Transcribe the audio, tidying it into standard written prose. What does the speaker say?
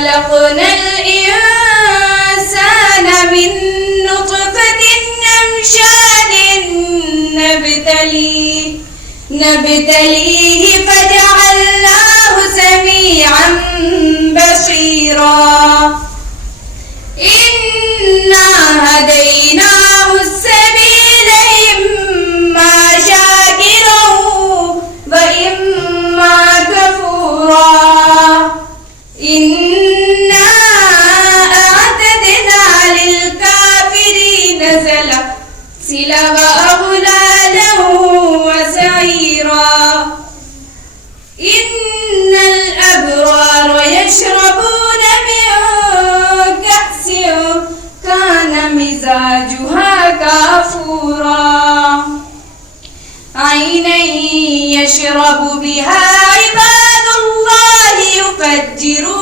خلقنا الإنسان من نطفة أمشاج نبتليه فجعلناه سميعا بصيرا إنا هديناه السبيل إما شاكرا وإما كفورا إنا أعتدنا للكافرين سلسلا وأغلالا وسعيرا إن الأبرار يشربون من كأس كان مزاجها كافورا عينا يشرب بها عباد الله يفجرون